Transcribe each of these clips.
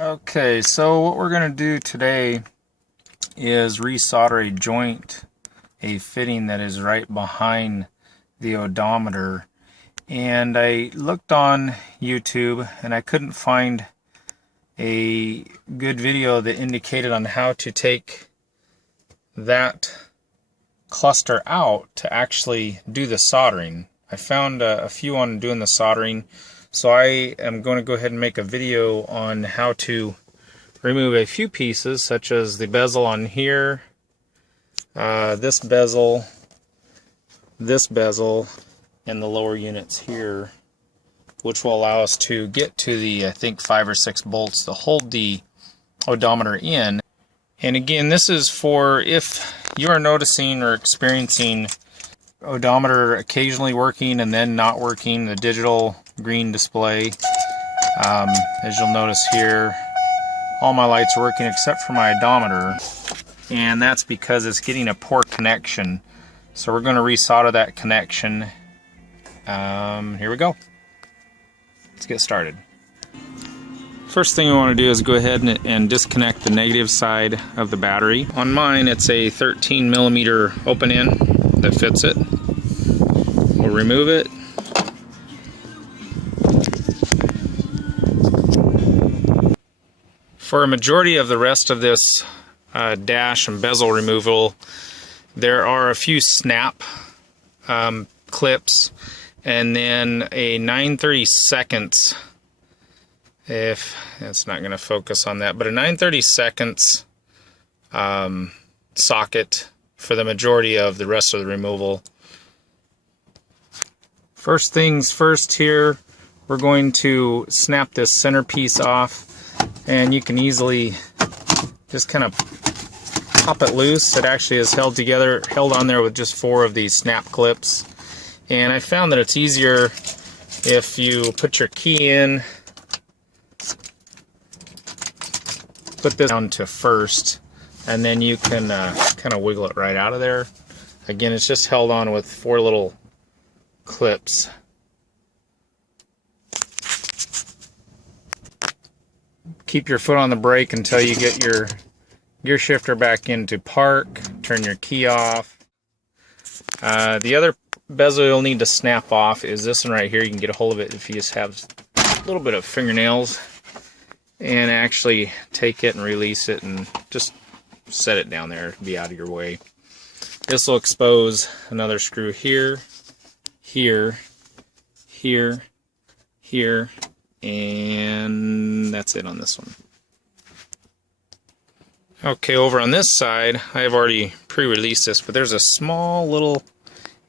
Okay, so what we're going to do today is resolder a joint, a fitting that is right behind the odometer. And I looked on YouTube and I couldn't find a good video that indicated on how to take that cluster out to actually do the soldering. I found a few on doing the soldering, so I am going to go ahead and make a video on how to remove a few pieces, such as the bezel on here, this bezel, and the lower units here, which will allow us to get to the, I think, 5 or 6 bolts to hold the odometer in. And again, this is for if you are noticing or experiencing odometer occasionally working and then not working, the digital green display. As you'll notice here, all my lights are working except for my odometer, and that's because it's getting a poor connection. So we're going to resolder that connection. Here we go. Let's get started. First thing we want to do is go ahead and disconnect the negative side of the battery. On mine, it's a 13 millimeter open end that fits it. We'll remove it. For a majority of the rest of this dash and bezel removal, there are a few snap clips, and then a 9/32, if it's not going to focus on that, but a 9/32 socket for the majority of the rest of the removal. First things first here, we're going to snap this centerpiece off, and you can easily just kind of pop it loose. It actually is held on there with just 4 of these snap clips. And I found that it's easier if you put your key in, put this down to first, and then you can kind of wiggle it right out of there. Again, it's just held on with 4 little clips. Keep your foot on the brake until you get your gear shifter back into park. Turn your key off. The other bezel you'll need to snap off is this one right here. You can get a hold of it if you just have a little bit of fingernails, and actually take it and release it and just set it down there to be out of your way. This will expose another screw here, here, here, here, and that's it on this one. Okay, over on this side, I have already pre-released this, but there's a small little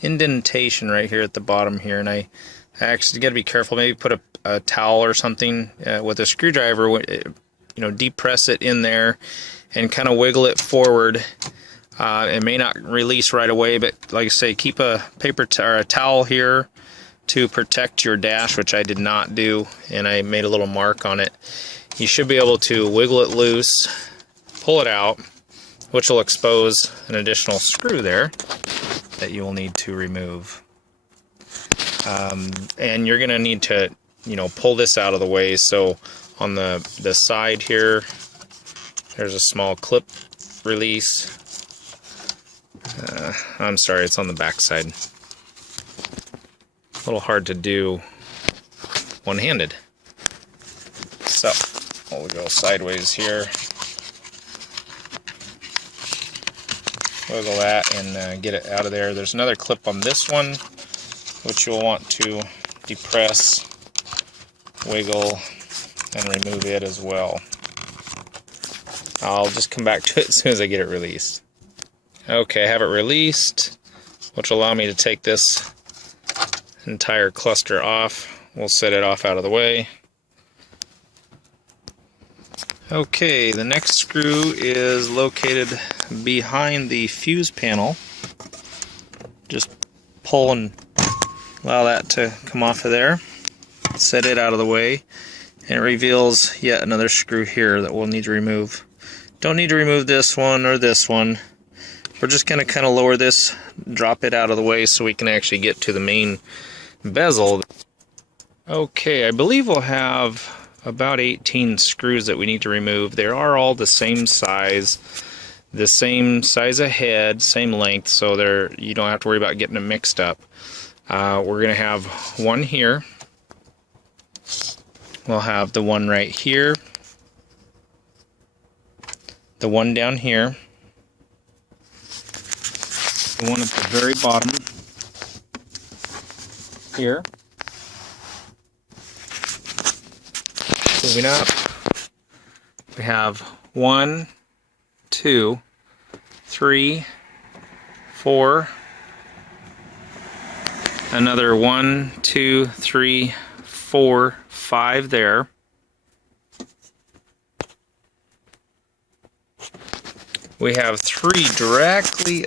indentation right here at the bottom here, and I actually got to be careful. Maybe put a towel or something with a screwdriver, depress it in there and kind of wiggle it forward. It may not release right away, but like I say, keep a paper or a towel here to protect your dash, which I did not do, and I made a little mark on it. You should be able to wiggle it loose, pull it out, which will expose an additional screw there that you will need to remove. And you're going to need to, pull this out of the way. So on the side here, there's a small clip release. I'm sorry, it's on the back side. A little hard to do one-handed. So we'll go sideways here. Wiggle that and get it out of there. There's another clip on this one, which you'll want to depress, wiggle, and remove it as well. I'll just come back to it as soon as I get it released. Okay, I have it released, which will allow me to take this entire cluster off. We'll set it off out of the way. Okay, the next screw is located behind the fuse panel. Just pull and allow that to come off of there. Set it out of the way, and it reveals yet another screw here that we'll need to remove. Don't need to remove this one or this one. We're just going to kind of lower this, drop it out of the way so we can actually get to the main bezel. Okay, I believe we'll have about 18 screws that we need to remove. They are all the same size of head, same length, so you don't have to worry about getting them mixed up. We're going to have one here. We'll have the one right here, the one down here, the one at the very bottom here. Moving up, we have 1, 2, 3, 4, another 1, 2, 3, 4, 5 there. We have 3 directly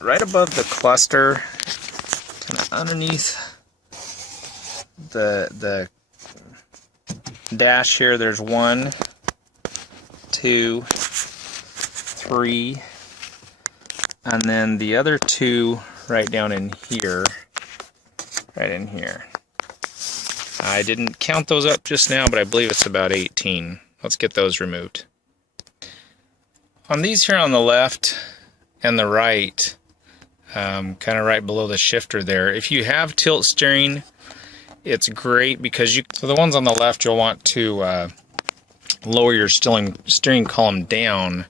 right above the cluster, kind of underneath the dash here. There's 1, 2, 3, and then the other 2 right down in here, right in here. I didn't count those up just now, but I believe it's about 18. Let's get those removed. On these here on the left and the right, kind of right below the shifter there, if you have tilt steering, it's great because so the ones on the left, you'll want to lower your steering column down,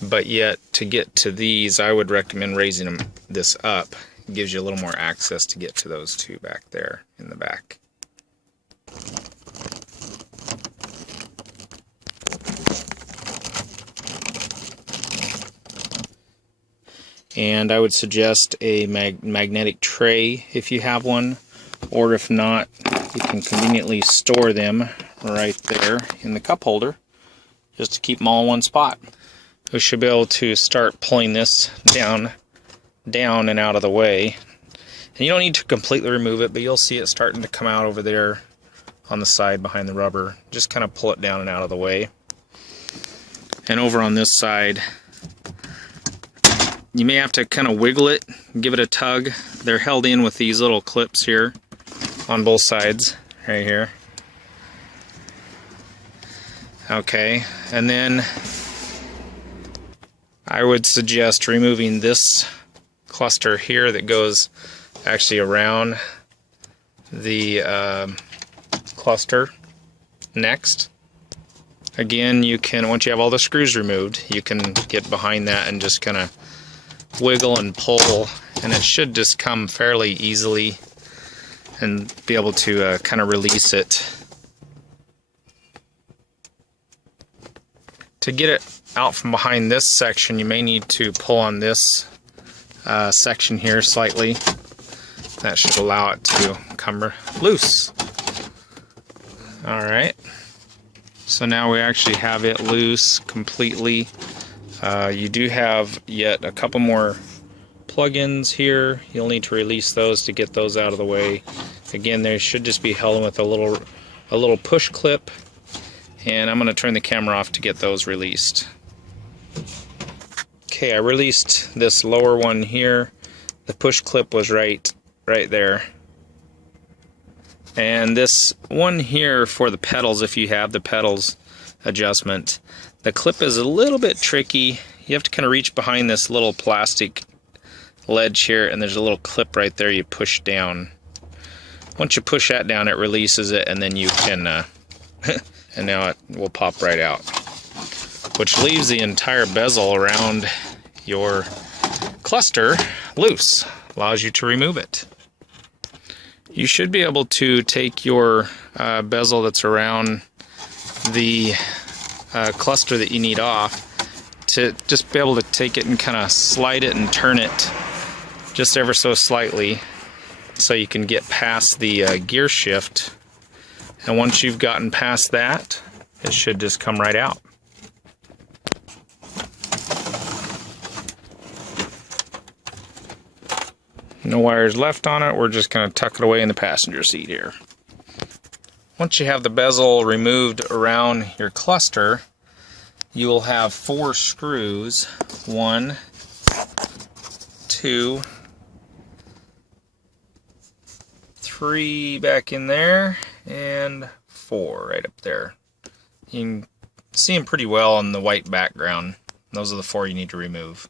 but yet to get to these, I would recommend raising this up. It gives you a little more access to get to those 2 back there in the back. And I would suggest a magnetic tray if you have one, or if not, you can conveniently store them right there in the cup holder just to keep them all in one spot. We should be able to start pulling this down and out of the way. And you don't need to completely remove it, but you'll see it starting to come out over there on the side behind the rubber. Just kind of pull it down and out of the way. And over on this side, you may have to kind of wiggle it, give it a tug. They're held in with these little clips here on both sides, right here. Okay, and then I would suggest removing this cluster here that goes actually around the cluster next. Again, you can, once you have all the screws removed, you can get behind that and just kind of wiggle and pull, and it should just come fairly easily and be able to kind of release it. To get it out from behind this section, you may need to pull on this section here slightly. That should allow it to come loose. Alright, so now we actually have it loose completely. You do have yet a couple more plug-ins here. You'll need to release those to get those out of the way. Again, they should just be held with a little push clip, and I'm going to turn the camera off to get those released. Okay, I released this lower one here. The push clip was right there. And this one here for the pedals, if you have the pedals adjustment, the clip is a little bit tricky. You have to kind of reach behind this little plastic ledge here, and there's a little clip right there you push down. Once you push that down, it releases it, and then you can, and now it will pop right out, which leaves the entire bezel around your cluster loose. Allows you to remove it. You should be able to take your bezel that's around the cluster that you need off, to just be able to take it and kind of slide it and turn it just ever so slightly so you can get past the gear shift. And once you've gotten past that, it should just come right out. No wires left on it. We're just going to tuck it away in the passenger seat here. Once you have the bezel removed around your cluster, you will have 4 screws. 1, 2, 3 back in there, and 4 right up there. You can see them pretty well on the white background. Those are the 4 you need to remove.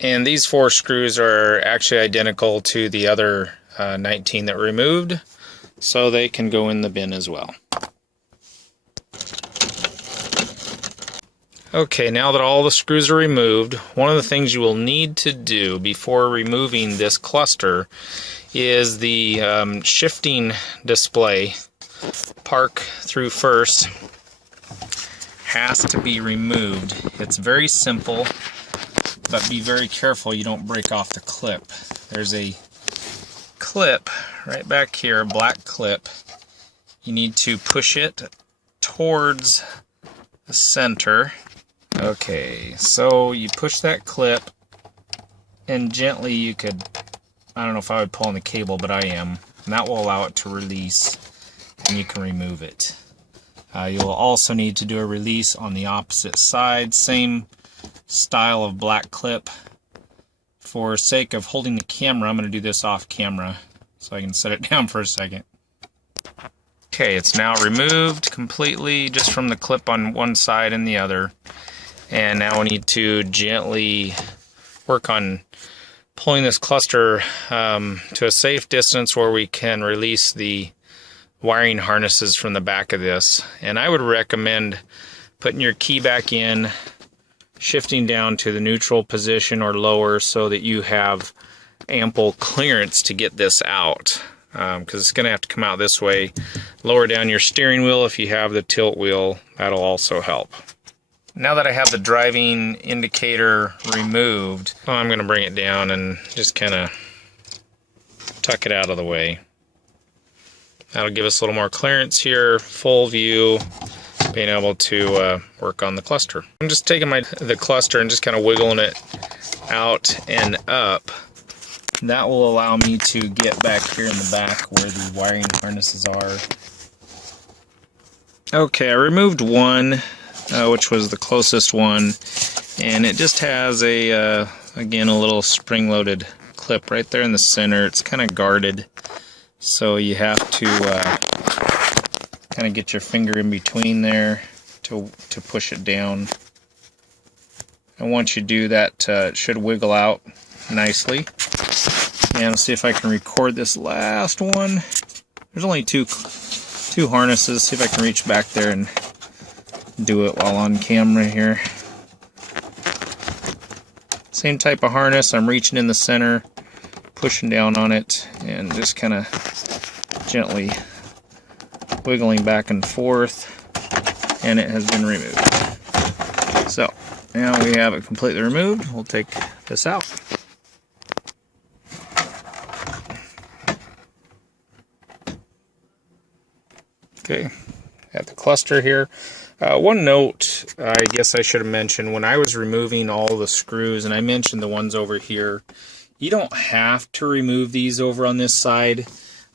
And these 4 screws are actually identical to the other 19 that were removed, so they can go in the bin as well. Okay, now that all the screws are removed, one of the things you will need to do before removing this cluster is the shifting display. Park through first has to be removed. It's very simple, but be very careful you don't break off the clip. There's a clip right back here, a black clip. You need to push it towards the center. Okay, so you push that clip, and gently you could, I don't know if I would pull on the cable, but I am, and that will allow it to release, and you can remove it. You'll also need to do a release on the opposite side, same style of black clip. For sake of holding the camera, I'm going to do this off camera so I can set it down for a second. Okay, it's now removed completely just from the clip on one side and the other. And now we need to gently work on pulling this cluster to a safe distance where we can release the wiring harnesses from the back of this. And I would recommend putting your key back in, shifting down to the neutral position or lower so that you have ample clearance to get this out, because it's going to have to come out this way. Lower down your steering wheel if you have the tilt wheel, that'll also help. Now that I have the driving indicator removed, I'm going to bring it down and just kind of tuck it out of the way. That'll give us a little more clearance here, full view, being able to work on the cluster. I'm just taking the cluster and just kind of wiggling it out and up. That will allow me to get back here in the back where the wiring harnesses are. Okay, I removed one, which was the closest one, and it just has a, again, a little spring-loaded clip right there in the center. It's kind of guarded, so you have to kind of get your finger in between there to push it down. And once you do that, it should wiggle out nicely. And I'll see if I can record this last one. There's only two harnesses. See if I can reach back there and do it while on camera here. Same type of harness. I'm reaching in the center, pushing down on it, and just kind of gently wiggling back and forth, and it has been removed. So now we have it completely removed. We'll take this out. Okay, at the cluster here. One note, I guess I should have mentioned, when I was removing all the screws, and I mentioned the ones over here, you don't have to remove these over on this side.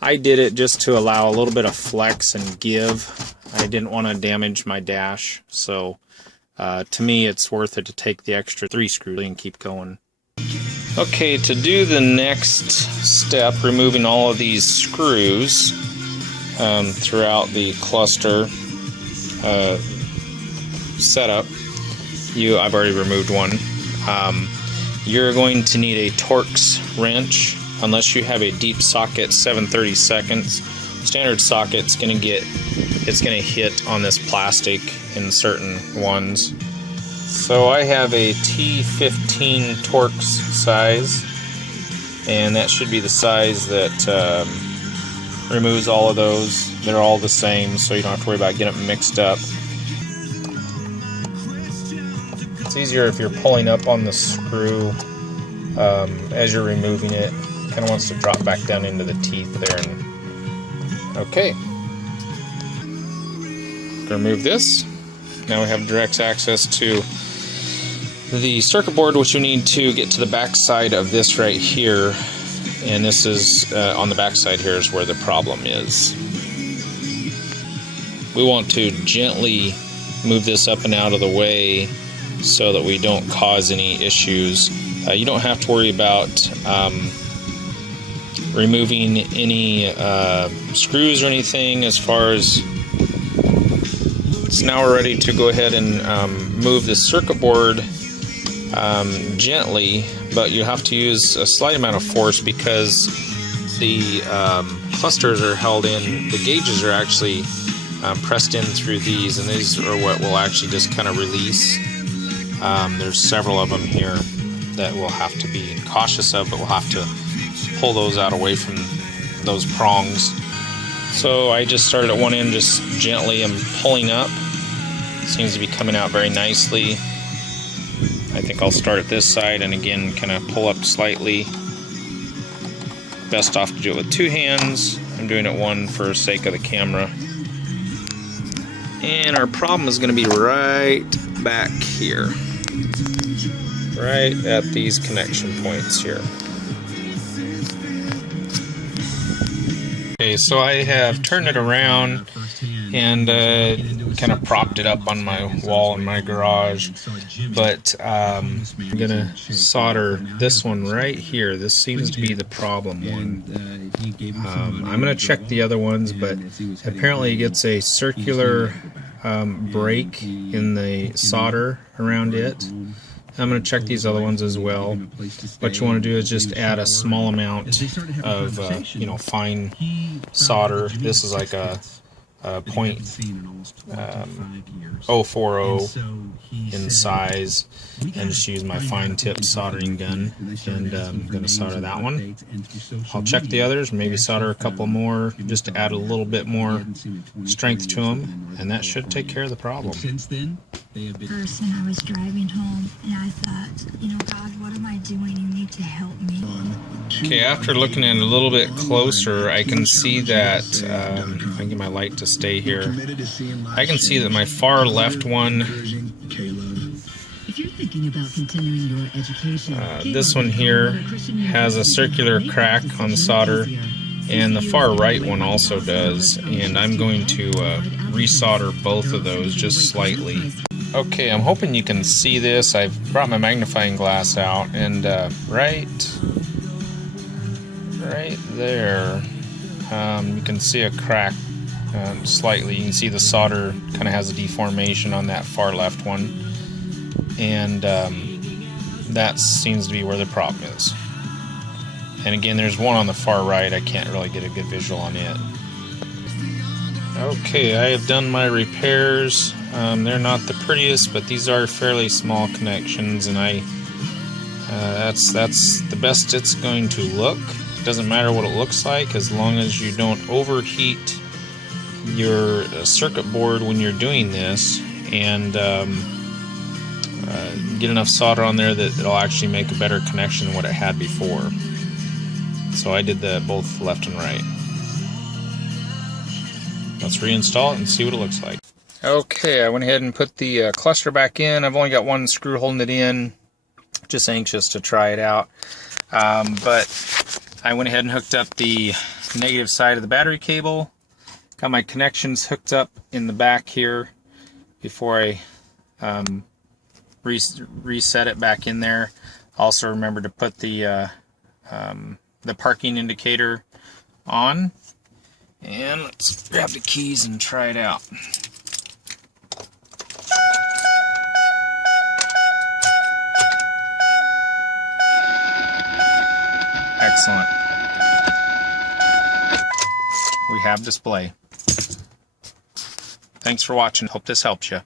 I did it just to allow a little bit of flex and give. I didn't want to damage my dash, so to me it's worth it to take the extra 3 screws and keep going. Okay, to do the next step, removing all of these screws throughout the cluster setup, I've already removed one. You're going to need a Torx wrench, unless you have a deep socket 7/32. Standard socket's going to hit on this plastic in certain ones. So I have a T15 Torx size, and that should be the size that removes all of those. They're all the same, so you don't have to worry about getting them mixed up. It's easier if you're pulling up on the screw as you're removing it. It kind of wants to drop back down into the teeth there. And okay. Remove this. Now we have direct access to the circuit board, which you need to get to the back side of this right here. And this is on the back side here is where the problem is. We want to gently move this up and out of the way so that we don't cause any issues. You don't have to worry about removing any screws or anything. As far as it's now we're ready to go ahead and move the circuit board gently, but you have to use a slight amount of force because the clusters are held in, the gauges are actually pressed in through these, and these are what will actually just kind of release. There's several of them here that we'll have to be cautious of, but we'll have to pull those out away from those prongs. So I just started at one end, just gently and pulling up. Seems to be coming out very nicely. I think I'll start at this side and again kind of pull up slightly. Best off to do it with two hands. I'm doing it one for sake of the camera. And our problem is going to be right back here. Right at these connection points here. Okay, so I have turned it around and kind of propped it up on my wall in my garage, but I'm gonna solder this one right here. This seems to be the problem one. I'm gonna check the other ones, but apparently it gets a circular break in the solder around it. I'm going to check these other ones as well. What you want to do is just add a small amount of fine solder. This is like a .040 in size, and just use my fine tip soldering gun, and I'm going to solder that one. I'll check the others, maybe solder a couple more just to add a little bit more strength to them, and that should take care of the problem. First, when I was driving home, and I thought, God, what am I doing? You need to help me. Okay, after looking at it a little bit closer, I can see that, if I can get my light to stay here, I can see that my far left one, If you're thinking about continuing your education, this one here has a circular crack on the solder, and the far right one also does, and I'm going to resolder both of those just slightly. Okay, I'm hoping you can see this. I've brought my magnifying glass out, and right there, you can see a crack slightly. You can see the solder kind of has a deformation on that far left one, and that seems to be where the problem is. And again, there's one on the far right. I can't really get a good visual on it. Okay, I have done my repairs. They're not the prettiest, but these are fairly small connections, and that's the best it's going to look. It doesn't matter what it looks like as long as you don't overheat your circuit board when you're doing this, and get enough solder on there that it'll actually make a better connection than what it had before. So I did both left and right. Let's reinstall it and see what it looks like. Okay, I went ahead and put the cluster back in. I've only got one screw holding it in. Just anxious to try it out. But I went ahead and hooked up the negative side of the battery cable. Got my connections hooked up in the back here before I reset it back in there. Also remember to put the parking indicator on. And let's grab the keys and try it out. Excellent. We have display. Thanks for watching. Hope this helps you.